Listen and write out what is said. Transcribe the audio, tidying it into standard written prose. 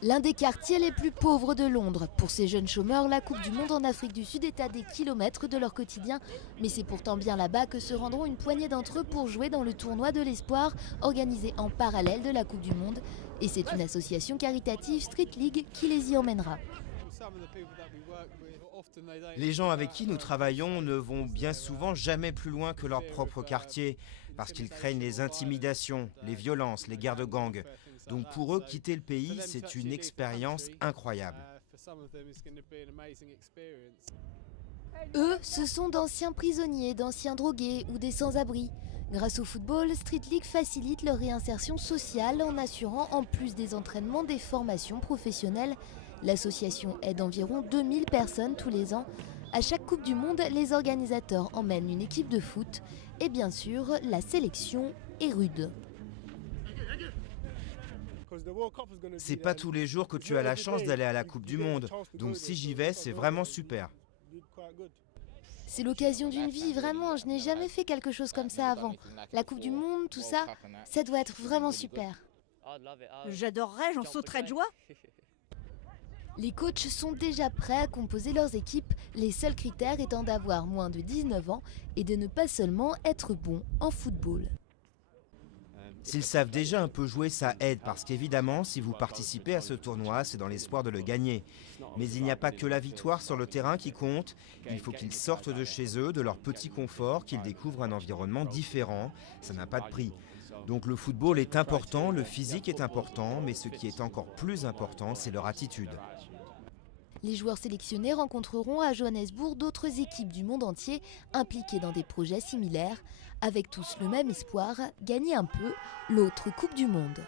L'un des quartiers les plus pauvres de Londres. Pour ces jeunes chômeurs, la Coupe du Monde en Afrique du Sud est à des kilomètres de leur quotidien. Mais c'est pourtant bien là-bas que se rendront une poignée d'entre eux pour jouer dans le tournoi de l'espoir, organisé en parallèle de la Coupe du Monde. Et c'est une association caritative, Street League, qui les y emmènera. Les gens avec qui nous travaillons ne vont bien souvent jamais plus loin que leur propre quartier, parce qu'ils craignent les intimidations, les violences, les guerres de gangs. Donc pour eux, quitter le pays, c'est une expérience incroyable. Eux, ce sont d'anciens prisonniers, d'anciens drogués ou des sans-abri. Grâce au football, Street League facilite leur réinsertion sociale en assurant, en plus des entraînements, des formations professionnelles. L'association aide environ 2000 personnes tous les ans. À chaque Coupe du Monde, les organisateurs emmènent une équipe de foot. Et bien sûr, la sélection est rude. C'est pas tous les jours que tu as la chance d'aller à la Coupe du Monde, donc si j'y vais, c'est vraiment super. C'est l'occasion d'une vie, vraiment, je n'ai jamais fait quelque chose comme ça avant. La Coupe du Monde, tout ça, ça doit être vraiment super. J'adorerais, j'en sauterais de joie. Les coachs sont déjà prêts à composer leurs équipes, les seuls critères étant d'avoir moins de 19 ans et de ne pas seulement être bon en football. S'ils savent déjà un peu jouer, ça aide, parce qu'évidemment, si vous participez à ce tournoi, c'est dans l'espoir de le gagner. Mais il n'y a pas que la victoire sur le terrain qui compte, il faut qu'ils sortent de chez eux, de leur petit confort, qu'ils découvrent un environnement différent, ça n'a pas de prix. Donc le football est important, le physique est important, mais ce qui est encore plus important, c'est leur attitude. Les joueurs sélectionnés rencontreront à Johannesburg d'autres équipes du monde entier impliquées dans des projets similaires, avec tous le même espoir, gagner un peu l'autre Coupe du Monde.